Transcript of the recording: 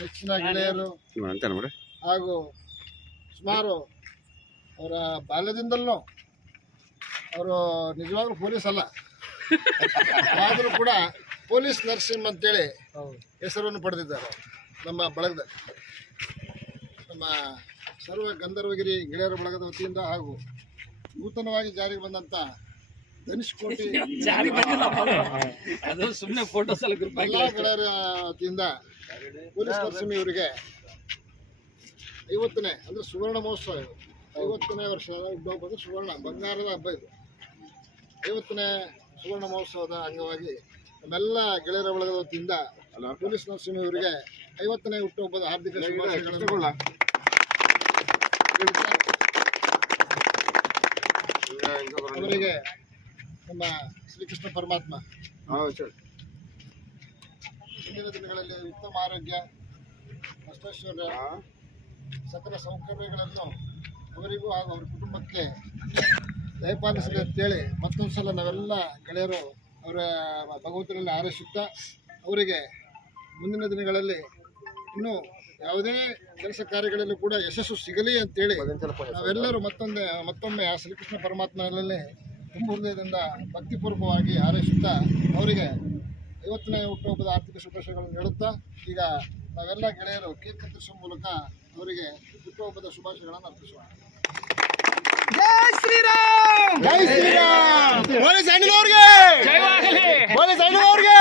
ನೆಚ್ಚಿನ ಗೆಳೆಯರು ಹಾಗೂ ಸುಮಾರು ಅವರ ಬಾಲ್ಯದಿಂದಲೂ ಅವರು ನಿಜವಾಗ್ಲೂ ಪೊಲೀಸ್ ಅಲ್ಲ, ಆದರೂ ಕೂಡ ಪೊಲೀಸ್ ನರಸಿಂಹ ಅಂತೇಳಿ ಹೆಸರನ್ನು ಪಡೆದಿದ್ದಾರೆ ನಮ್ಮ ಬಳಗದಲ್ಲಿ. ನಮ್ಮ ಸರ್ವ ಗಂಧರ್ವಗಿರಿ ಗೆಳೆಯರ ಬಳಗದ ವತಿಯಿಂದ ಹಾಗೂ ನೂತನವಾಗಿ ಜಾರಿಗೆ ಬಂದಂಥ ಧನುಷ್ ಕೋಟಿ ಎಲ್ಲ ಗೆಳೆಯರ ವತಿಯಿಂದ ಪೊಲೀಸ್ ನರಸಿಂಹ ಇವರಿಗೆ 50ನೇ ಅಂದರೆ ಸುವರ್ಣ ಮಹೋತ್ಸವ, 50ನೇ ವರ್ಷದ ಹುಟ್ಟುಹಬ್ಬದ ಸುವರ್ಣ ಬಂಗಾರದ ಹಬ್ಬ ಇದು. 50ನೇ ಸುವರ್ಣ ಮಹೋತ್ಸವದ ಅಂಗವಾಗಿ ನಮ್ಮೆಲ್ಲ ಗೆಳೆಯರ ಬಳಗದ ವತಿಯಿಂದ ಪೊಲೀಸ್ ನರಸಿಂಹ ಇವರಿಗೆ 50ನೇ ಹುಟ್ಟುಹಬ್ಬದ ಹಾರ್ದಿಕ ಶುಭಾಶಯಗಳನ್ನು. ಅವರಿಗೆ ನಮ್ಮ ಶ್ರೀಕೃಷ್ಣ ಪರಮಾತ್ಮ ಮುಂದಿನ ದಿನಗಳಲ್ಲಿ ಉತ್ತಮ ಆರೋಗ್ಯ, ಅಷ್ಟೈಶ್ವರ್ಯ, ಸಕಲ ಸೌಕರ್ಯಗಳನ್ನು ಅವರಿಗೂ ಹಾಗೂ ಅವರ ಕುಟುಂಬಕ್ಕೆ ದಯಪಾಲಿಸಲಿ ಅಂತೇಳಿ ಮತ್ತೊಂದು ಸಲ ನಾವೆಲ್ಲ ಗೆಳೆಯರು ಅವರ ಭಗವಂತನಲ್ಲಿ ಹಾರೈಸುತ್ತಾ ಅವರಿಗೆ ಮುಂದಿನ ದಿನಗಳಲ್ಲಿ ಇನ್ನೂ ಯಾವುದೇ ಕೆಲಸ ಕಾರ್ಯಗಳಲ್ಲೂ ಕೂಡ ಯಶಸ್ಸು ಸಿಗಲಿ ಅಂತೇಳಿ ನಾವೆಲ್ಲರೂ ಮತ್ತೊಮ್ಮೆ ಆ ಶ್ರೀಕೃಷ್ಣ ಪರಮಾತ್ಮನಲ್ಲಿ ತುಂಬ ಹೃದಯದಿಂದ ಭಕ್ತಿಪೂರ್ವಕವಾಗಿ ಹಾರೈಸುತ್ತಾ ಅವರಿಗೆ 50ನೇ ಹುಟ್ಟುಹಬ್ಬದ ಆರ್ಥಿಕ ಶುಭಾಶಯಗಳನ್ನು ನೀಡುತ್ತಾ ಈಗ ನಾವೆಲ್ಲ ಗೆಳೆಯರು ಕೇಕ್ ಕತ್ತರಿಸುವ ಮೂಲಕ ಅವರಿಗೆ ಹುಟ್ಟುಹಬ್ಬದ ಶುಭಾಶಯಗಳನ್ನು ಅರ್ಪಿಸೋಣ. ಜೈ ಶ್ರೀರಾಮ್! ಜೈ ಶ್ರೀರಾಮ್! ಪೊಲೀಸ್ ಅಣ್ಣನವರಿಗೆ! ಜಯವಾಗಲಿ! ಪೊಲೀಸ್ ಅಣ್ಣನವರಿಗೆ!